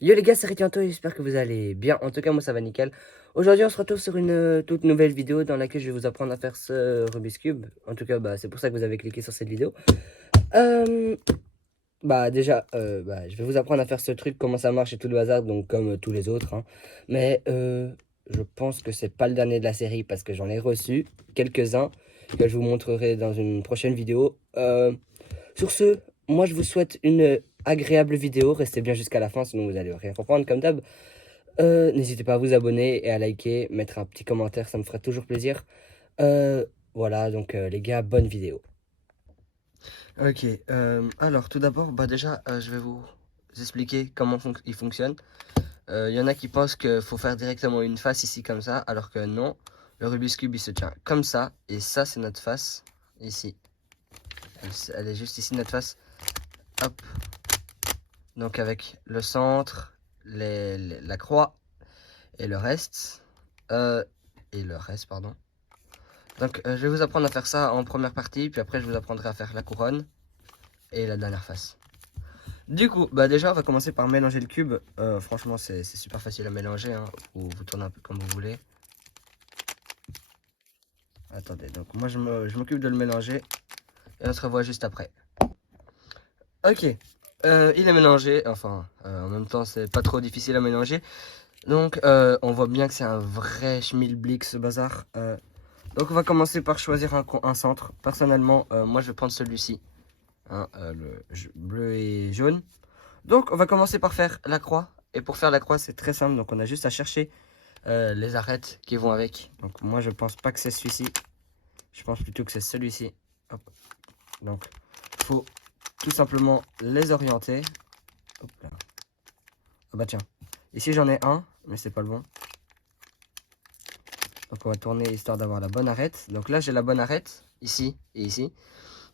Yo les gars, c'est Rikianto, j'espère que vous allez bien. En tout cas, moi ça va nickel. Aujourd'hui, on se retrouve sur une toute nouvelle vidéo dans laquelle je vais vous apprendre à faire ce Rubik's Cube. En tout cas, c'est pour ça que vous avez cliqué sur cette vidéo. Euh, déjà, je vais vous apprendre à faire ce truc, comment ça marche et tout le hasard, donc comme tous les autres, hein. Mais je pense que c'est pas le dernier de la série parce que j'en ai reçu quelques-uns que je vous montrerai dans une prochaine vidéo. Sur ce, moi je vous souhaite une agréable vidéo. Restez bien jusqu'à la fin, sinon vous allez rien comprendre comme d'hab. N'hésitez pas à vous abonner et à liker, mettre un petit commentaire, ça me ferait toujours plaisir. Voilà, donc les gars, bonne vidéo. Ok, alors tout d'abord, déjà, je vais vous expliquer comment il fonctionne. Il y en a qui pensent qu'il faut faire directement une face ici comme ça, alors que non. Le Rubik's Cube, il se tient comme ça, et ça, c'est notre face, ici. Elle est juste ici, notre face. Hop. Donc avec le centre, la croix, et le reste. Pardon. Donc je vais vous apprendre à faire ça en première partie, puis après je vous apprendrai à faire la couronne et la dernière face. Du coup, déjà on va commencer par mélanger le cube. Franchement c'est super facile à mélanger, hein. Vous tournez un peu comme vous voulez. Attendez, donc moi je m'occupe de le mélanger et on se revoit juste après. Ok, il est mélangé, enfin en même temps c'est pas trop difficile à mélanger. Donc on voit bien que c'est un vrai schmilblick ce bazar. Donc on va commencer par choisir un centre. Personnellement, moi je vais prendre celui-ci, hein, le bleu et jaune. Donc on va commencer par faire la croix. Et pour faire la croix, c'est très simple. Donc on a juste à chercher les arêtes qui vont avec. Donc moi je pense pas que c'est celui-ci. Je pense plutôt que c'est celui-ci. Donc il faut tout simplement les orienter. Hop là. Ah bah tiens, ici j'en ai un, mais c'est pas le bon. Donc on va tourner histoire d'avoir la bonne arête. Donc là j'ai la bonne arête, ici et ici.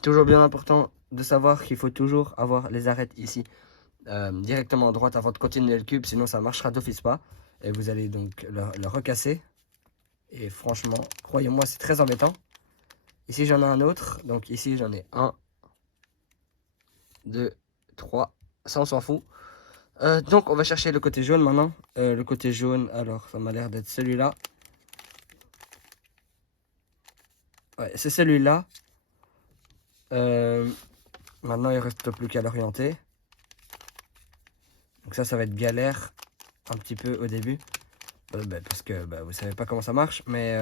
Toujours bien important de savoir qu'il faut toujours avoir les arêtes ici, directement à droite avant de continuer le cube, sinon ça marchera d'office pas. Et vous allez donc le recasser. Et franchement, croyez-moi, c'est très embêtant. Ici j'en ai un autre, donc ici j'en ai un, deux, trois, ça on s'en fout. Donc on va chercher le côté jaune maintenant. Le côté jaune, alors ça m'a l'air d'être celui-là. Ouais, c'est celui-là. Maintenant il ne reste plus qu'à l'orienter. Donc ça va être galère un petit peu au début. Parce que vous savez pas comment ça marche, mais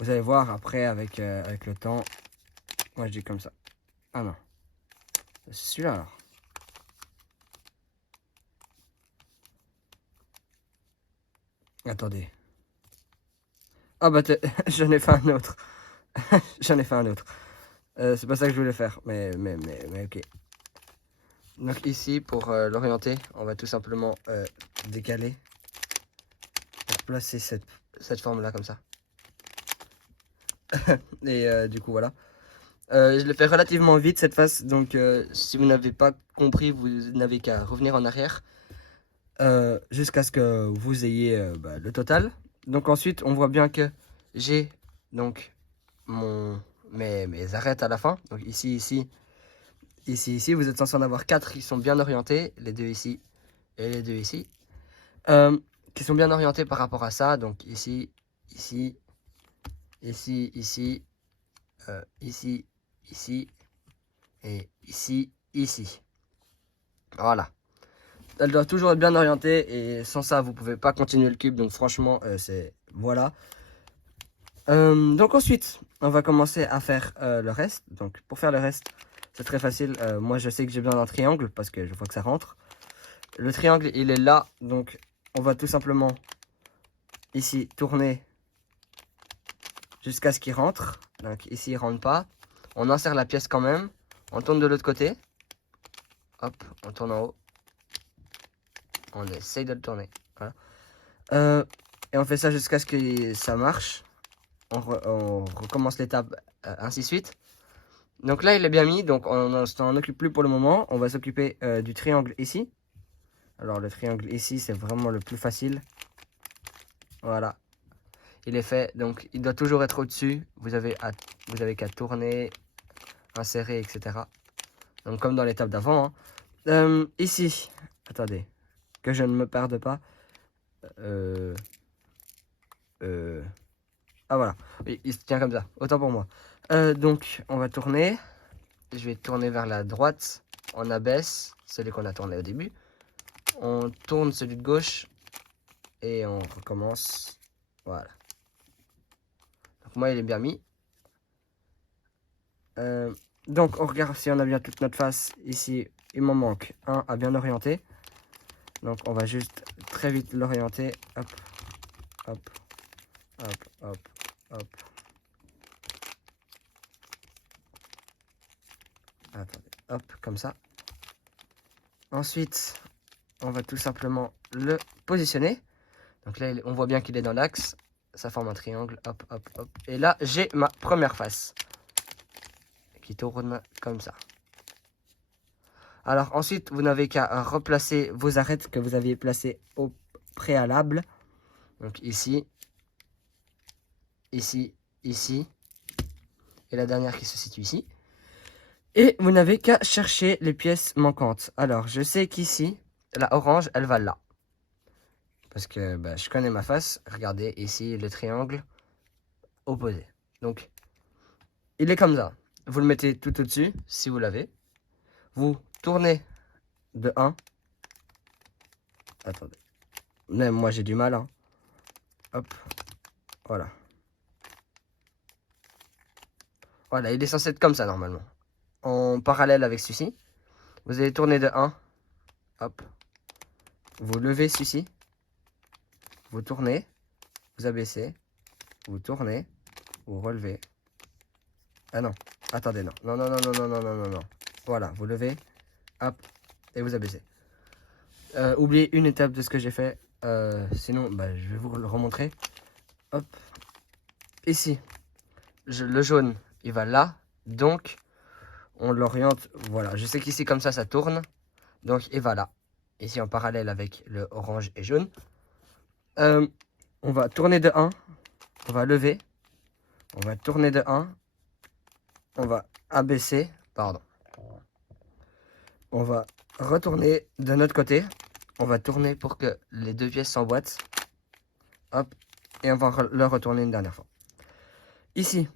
vous allez voir après avec le temps. Moi je dis comme ça. Ah non, c'est celui-là alors. Attendez. Ah j'en ai fait un autre. J'en ai fait un autre. C'est pas ça que je voulais faire, mais ok. Donc ici, pour l'orienter, on va tout simplement décaler. Pour placer cette forme-là comme ça. Et du coup, voilà. Je l'ai fait relativement vite cette face, donc si vous n'avez pas compris, vous n'avez qu'à revenir en arrière jusqu'à ce que vous ayez le total. Donc ensuite, on voit bien que j'ai donc mes arêtes à la fin. Donc ici, vous êtes censé en avoir 4 qui sont bien orientés, les deux ici et les deux ici, qui sont bien orientés par rapport à ça. Donc ici, ici, ici, ici, ici, ici, et ici, ici. Voilà. Elle doit toujours être bien orientée et sans ça, vous pouvez pas continuer le cube. Donc franchement, c'est... Voilà. Donc ensuite, on va commencer à faire le reste. Donc pour faire le reste, c'est très facile. Moi, je sais que j'ai besoin d'un triangle parce que je vois que ça rentre. Le triangle, il est là. Donc on va tout simplement ici tourner jusqu'à ce qu'il rentre. Donc ici, il rentre pas. On insère la pièce quand même. On tourne de l'autre côté. Hop, on tourne en haut. On essaye de le tourner. Voilà. Et on fait ça jusqu'à ce que ça marche. On recommence l'étape, ainsi de suite. Donc là, il est bien mis. Donc on ne s'en occupe plus pour le moment. On va s'occuper du triangle ici. Alors le triangle ici, c'est vraiment le plus facile. Voilà. Il est fait. Donc il doit toujours être au-dessus. Vous avez qu'à tourner, insérer, etc. Donc comme dans l'étape d'avant, hein. Ici, attendez, que je ne me perde pas. Ah voilà, oui, il se tient comme ça, autant pour moi. Donc on va tourner. Je vais tourner vers la droite. On abaisse celui qu'on a tourné au début. On tourne celui de gauche. Et on recommence. Voilà. Donc moi il est bien mis. Donc on regarde si on a bien toute notre face. Ici il m'en manque un à bien orienter. Donc on va juste très vite l'orienter. Hop, hop, hop, hop, hop. Attendez, hop, comme ça. Ensuite, on va tout simplement le positionner. Donc là, on voit bien qu'il est dans l'axe. Ça forme un triangle. Hop, hop, hop. Et là, j'ai ma première face qui tourne comme ça. Alors ensuite, vous n'avez qu'à replacer vos arêtes que vous aviez placées au préalable. Donc ici, ici, ici. Et la dernière qui se situe ici. Et vous n'avez qu'à chercher les pièces manquantes. Alors, je sais qu'ici, la orange, elle va là. Parce que bah, je connais ma face. Regardez, ici, le triangle opposé. Donc, il est comme ça. Vous le mettez tout au-dessus, si vous l'avez. Vous tournez de 1. Attendez. Même moi, j'ai du mal. Hein. Hop. Voilà. Voilà, il est censé être comme ça, normalement. En parallèle avec celui-ci. Vous allez tourner de 1. Hop. Vous levez celui-ci. Vous tournez. Vous abaissez. Vous tournez. Vous relevez. Ah non. Attendez, non. Non, non, non, non, non, non, non, non, non. Voilà, vous levez. Hop. Et vous abaissez. Oubliez une étape de ce que j'ai fait. Sinon, bah, je vais vous le remontrer. Hop. Ici. Le jaune, il va là. Donc, on l'oriente. Voilà. Je sais qu'ici, comme ça tourne. Donc, il va là. Ici, en parallèle avec le orange et jaune. On va tourner de 1. On va lever. On va tourner de 1. On va abaisser. Pardon. On va retourner de notre côté. On va tourner pour que les deux pièces s'emboîtent. Hop. Et on va le retourner une dernière fois. Ici.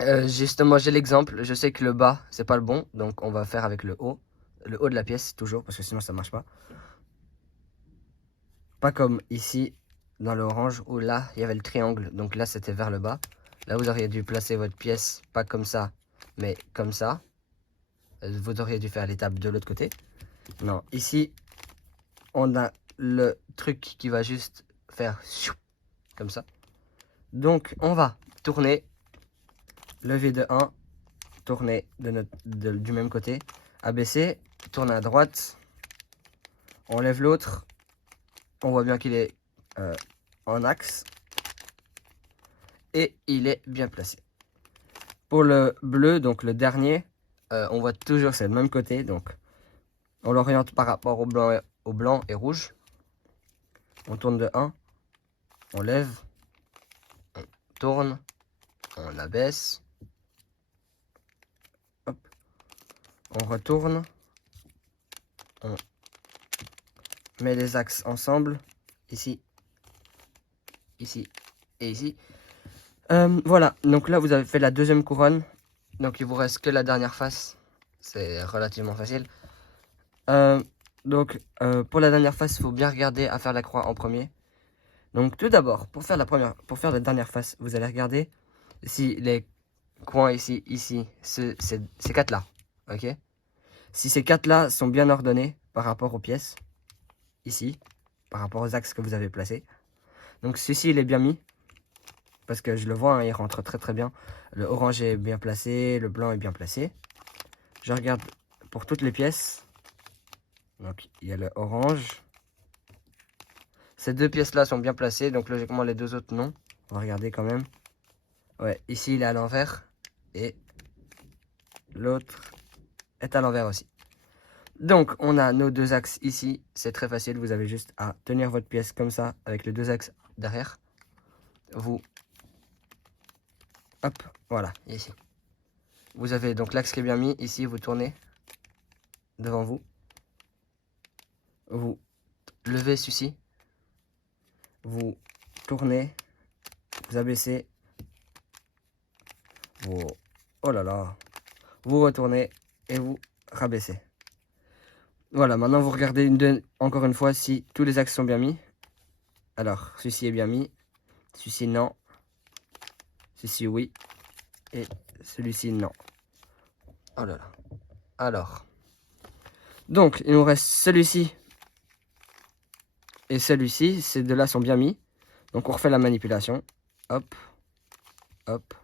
Justement, j'ai l'exemple. Je sais que le bas, c'est pas le bon. Donc, on va faire avec le haut. Le haut de la pièce, toujours. Parce que sinon, ça marche pas. Pas comme ici, dans l'orange, où là, il y avait le triangle. Donc là, c'était vers le bas. Là, vous auriez dû placer votre pièce, pas comme ça, mais comme ça. Vous auriez dû faire l'étape de l'autre côté. Non, ici, on a le truc qui va juste faire comme ça. Donc, on va tourner, lever de 1, tourner du même côté, abaisser, tourner à droite, on lève l'autre, on voit bien qu'il est en axe, et il est bien placé. Pour le bleu, donc le dernier, on voit toujours c'est le même côté, donc on l'oriente par rapport au blanc et rouge. On tourne de 1, on lève, on tourne, on abaisse, hop, on retourne, on met les axes ensemble, ici, ici et ici. Voilà, donc là vous avez fait la deuxième couronne, donc il vous reste que la dernière face, c'est relativement facile. Donc pour la dernière face, il faut bien regarder à faire la croix en premier. Donc tout d'abord, pour faire la dernière face, vous allez regarder si les coins ici, ces quatre là, ok? Si ces quatre là sont bien ordonnés par rapport aux pièces, ici, par rapport aux axes que vous avez placés. Donc ceci il est bien mis, parce que je le vois, hein, il rentre très très bien. Le orange est bien placé, le blanc est bien placé. Je regarde pour toutes les pièces. Donc il y a le orange. Ces deux pièces là sont bien placées, donc logiquement les deux autres non. On va regarder quand même. Ouais, ici il est à l'envers et l'autre est à l'envers aussi. Donc on a nos deux axes ici, c'est très facile, vous avez juste à tenir votre pièce comme ça avec les deux axes derrière. Vous, hop, voilà, ici. Vous avez donc l'axe qui est bien mis, ici vous tournez devant vous. Vous levez celui-ci. Vous tournez. Vous abaissez. Vous... Oh là là. Vous retournez et vous rabaissez. Voilà, maintenant vous regardez encore une fois si tous les axes sont bien mis. Alors, celui-ci est bien mis. Celui-ci, non. Celui-ci, oui. Et celui-ci, non. Oh là là. Alors. Donc, il nous reste celui-ci et celui-ci. Ces deux-là sont bien mis. Donc, on refait la manipulation. Hop. Hop.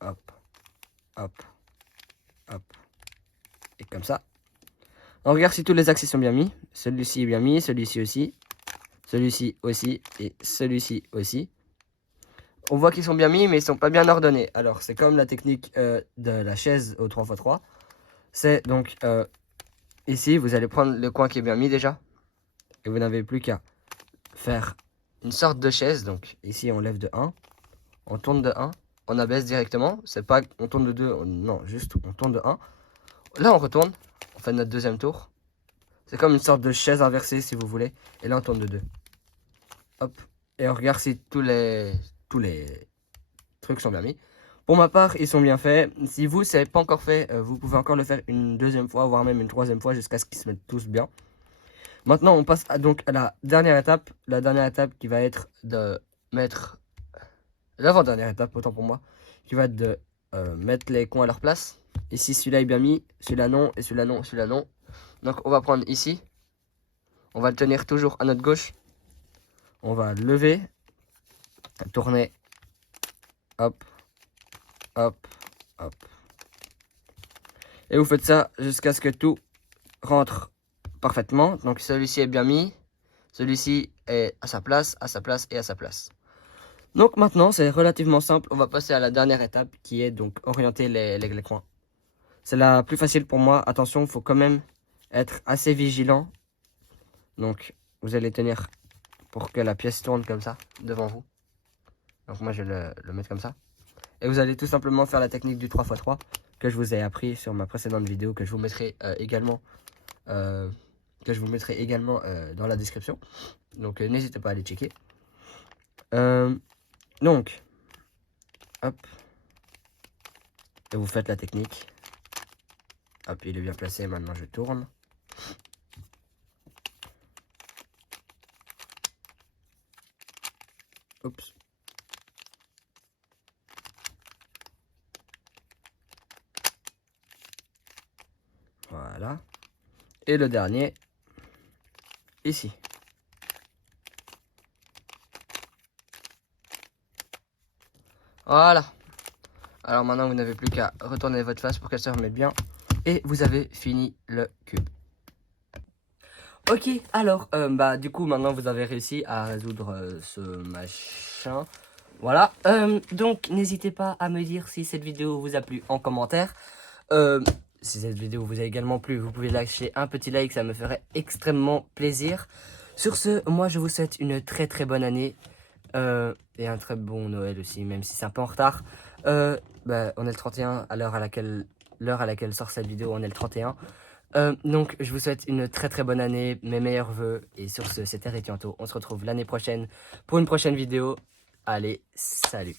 Hop. Hop. Hop. Et comme ça. On regarde si tous les axes sont bien mis. Celui-ci est bien mis. Celui-ci aussi. Celui-ci aussi. Et celui-ci aussi. On voit qu'ils sont bien mis, mais ils sont pas bien ordonnés. Alors, c'est comme la technique de la chaise au 3x3. C'est donc ici, vous allez prendre le coin qui est bien mis déjà. Et vous n'avez plus qu'à faire une sorte de chaise. Donc, ici, on lève de 1. On tourne de 1. On abaisse directement. C'est pas on tourne de 2. Non, juste on tourne de 1. Là, on retourne. On fait notre deuxième tour. C'est comme une sorte de chaise inversée, si vous voulez. Et là, on tourne de 2. Hop. Et on regarde si tous les trucs sont bien mis. Pour ma part, ils sont bien faits. Si vous, c'est pas encore fait, vous pouvez encore le faire une deuxième fois, voire même une troisième fois, jusqu'à ce qu'ils se mettent tous bien. Maintenant, on passe donc à la dernière étape. La dernière étape qui va être de mettre... L'avant-dernière étape, autant pour moi. Qui va être de mettre les coins à leur place. Ici, celui-là est bien mis. Celui-là non, et celui-là non, celui-là non. Donc, on va prendre ici. On va le tenir toujours à notre gauche. On va lever. Tourner. Hop. Hop. Hop. Et vous faites ça jusqu'à ce que tout rentre parfaitement. Donc celui-ci est bien mis. Celui-ci est à sa place, à sa place et à sa place. Donc maintenant, c'est relativement simple. On va passer à la dernière étape qui est donc orienter les coins. C'est la plus facile pour moi. Attention, il faut quand même être assez vigilant. Donc vous allez tenir pour que la pièce tourne comme ça devant vous. Donc moi, je vais le mettre comme ça. Et vous allez tout simplement faire la technique du 3x3 que je vous ai appris sur ma précédente vidéo, que je vous mettrai également, dans la description. Donc n'hésitez pas à aller checker. Donc, hop. Et vous faites la technique. Hop, il est bien placé, maintenant je tourne. Oups. Voilà. Et le dernier, ici. Voilà. Alors maintenant, vous n'avez plus qu'à retourner votre face pour qu'elle se remette bien. Et vous avez fini le cube. Ok, alors, du coup, maintenant, vous avez réussi à résoudre ce machin. Voilà. Donc, n'hésitez pas à me dire si cette vidéo vous a plu en commentaire. Si cette vidéo vous a également plu, vous pouvez lâcher un petit like, ça me ferait extrêmement plaisir. Sur ce, moi je vous souhaite une très très bonne année et un très bon Noël aussi, même si c'est un peu en retard. On est le 31 à l'heure à laquelle sort cette vidéo, on est le 31. Donc je vous souhaite une très très bonne année, mes meilleurs vœux. Et sur ce, c'était Retianto. On se retrouve l'année prochaine pour une prochaine vidéo. Allez, salut!